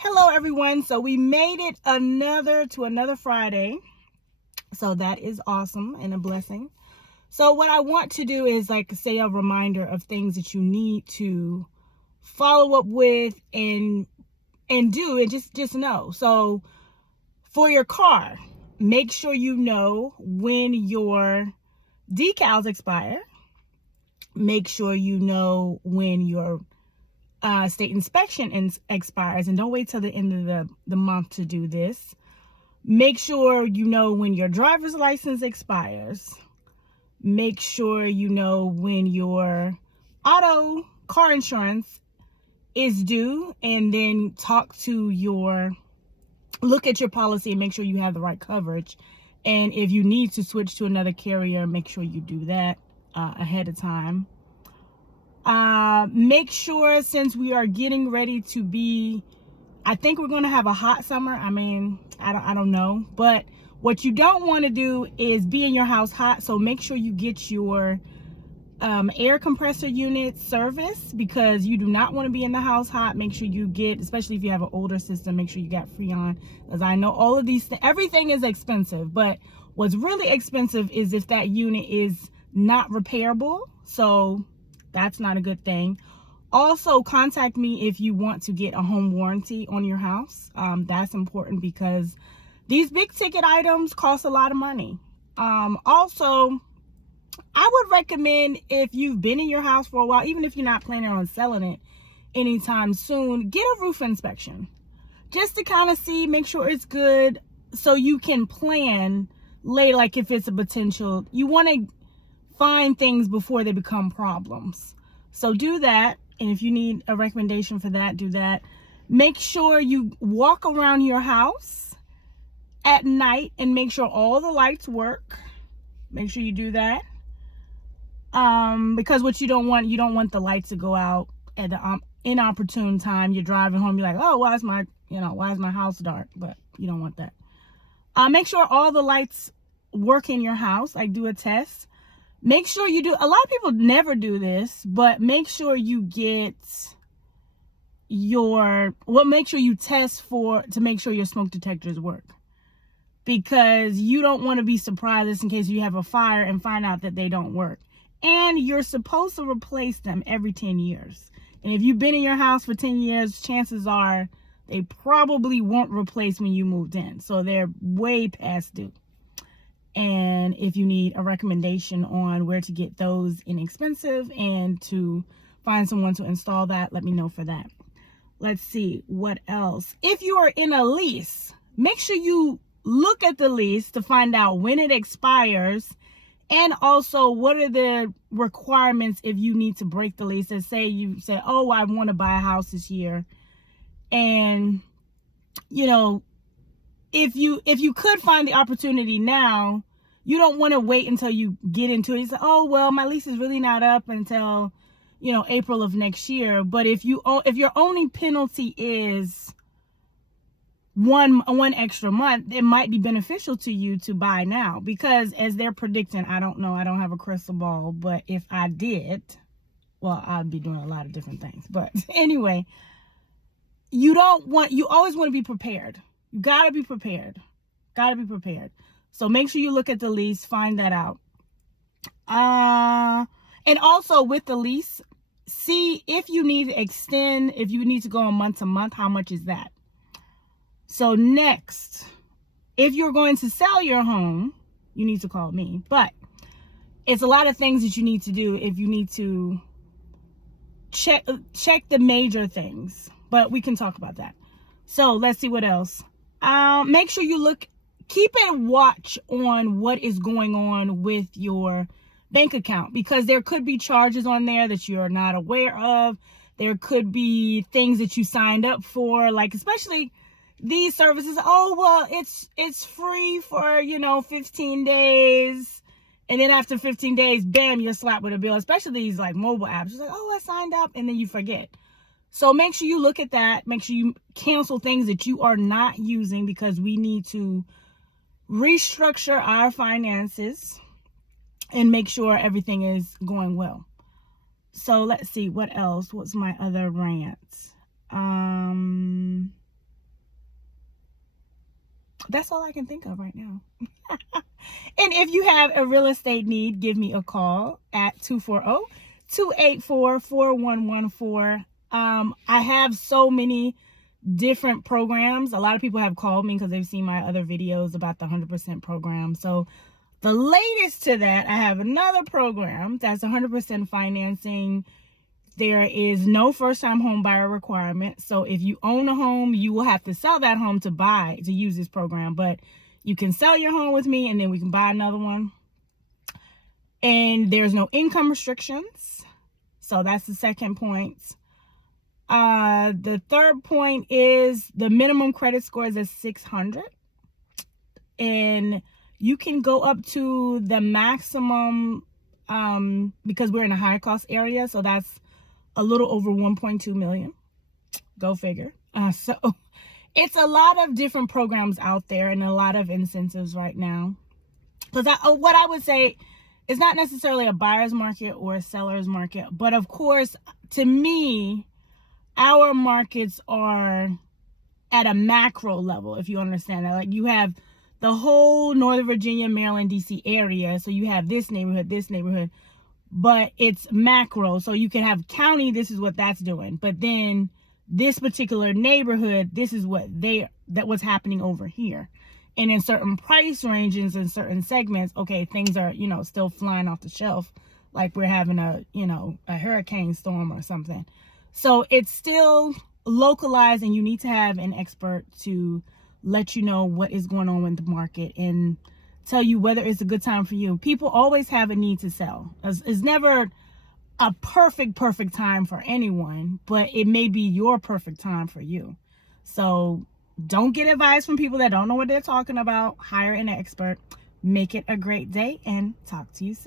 Hello everyone. So we made it another Friday. So that is awesome and a blessing. So what I want to do is like say a reminder of things that you need to follow up with and do and just know. So for your car, make sure you know when your decals expire. Make sure you know when your state inspection expires, and don't wait till the end of the month to do this. Make sure you know when your driver's license expires. Make sure you know when your auto car insurance is due, and then look at your policy and make sure you have the right coverage. And if you need to switch to another carrier, make sure you do that ahead of time. Make sure, since we are getting ready to be, I think we're going to have a hot summer. I mean, I don't know, but what you don't want to do is be in your house hot. So make sure you get your air compressor unit serviced, because you do not want to be in the house hot. Make sure you get, especially if you have an older system, make sure you got Freon, because I know all of these everything is expensive, but what's really expensive is if that unit is not repairable. So that's not a good thing. Also, contact me if you want to get a home warranty on your house. That's important because these big ticket items cost a lot of money. Also, I would recommend, if you've been in your house for a while, even if you're not planning on selling it anytime soon, get a roof inspection just to kind of see, make sure it's good, so you can plan later. Like if it's a potential, you want to find things before they become problems. So do that. And if you need a recommendation for that, do that. Make sure you walk around your house at night and make sure all the lights work. Make sure you do that. Because what you don't want the lights to go out at the inopportune time. You're driving home, you're like, oh, why is my house dark? But you don't want that. Make sure all the lights work in your house. Like, do a test. Make sure you do, a lot of people never do this, but make sure you get make sure you test to make sure your smoke detectors work. Because you don't want to be surprised in case you have a fire and find out that they don't work. And you're supposed to replace them every 10 years. And if you've been in your house for 10 years, chances are they probably weren't replaced when you moved in. So they're way past due. And if you need a recommendation on where to get those inexpensive and to find someone to install that, let me know for that. Let's see, what else? If you are in a lease, make sure you look at the lease to find out when it expires, and also what are the requirements if you need to break the lease. And say you say, oh, I want to buy a house this year, and if you could find the opportunity now, you don't want to wait until you get into it. You say, oh, well, my lease is really not up until, April of next year. But if your only penalty is one extra month, it might be beneficial to you to buy now, because as they're predicting, I don't know, I don't have a crystal ball, but if I did, well, I'd be doing a lot of different things. But anyway, you always want to be prepared. You gotta be prepared. So make sure you look at the lease, find that out. And also with the lease, see if you need to extend, if you need to go on month to month, how much is that? So next, if you're going to sell your home, you need to call me. But it's a lot of things that you need to do if you need to check the major things. But we can talk about that. So let's see what else. Make sure you keep a watch on what is going on with your bank account, because there could be charges on there that you're not aware of. There could be things that you signed up for, like especially these services. Oh, well, it's free for 15 days, and then after 15 days, bam, you're slapped with a bill. Especially these like mobile apps. It's like, oh, I signed up, and then you forget. So make sure you look at that. Make sure you cancel things that you are not using, because we need to restructure our finances and make sure everything is going well. So let's see, what else? What's my other rant? That's all I can think of right now. And if you have a real estate need, give me a call at 240-284-4114. I have so many different programs. A lot of people have called me because they've seen my other videos about the 100% program. So the latest to that, I have another program that's 100% financing. There is no first-time home buyer requirement. So if you own a home, you will have to sell that home to use this program. But you can sell your home with me and then we can buy another one. And there's no income restrictions. So that's the second point. The third point is the minimum credit score is at 600. And you can go up to the maximum, because we're in a high cost area. So that's a little over 1.2 million. Go figure. So it's a lot of different programs out there and a lot of incentives right now. Because what I would say is not necessarily a buyer's market or a seller's market. But of course, to me, our markets are at a macro level, if you understand that. Like you have the whole Northern Virginia, Maryland, DC area. So you have this neighborhood, but it's macro. So you can have county, this is what that's doing. But then this particular neighborhood, this is what's happening over here. And in certain price ranges and certain segments, okay, things are, still flying off the shelf. Like we're having a hurricane storm or something. So it's still localized and you need to have an expert to let you know what is going on with the market and tell you whether it's a good time for you. People always have a need to sell. It's never a perfect time for anyone, but it may be your perfect time for you. So don't get advice from people that don't know what they're talking about. Hire an expert. Make it a great day and talk to you soon.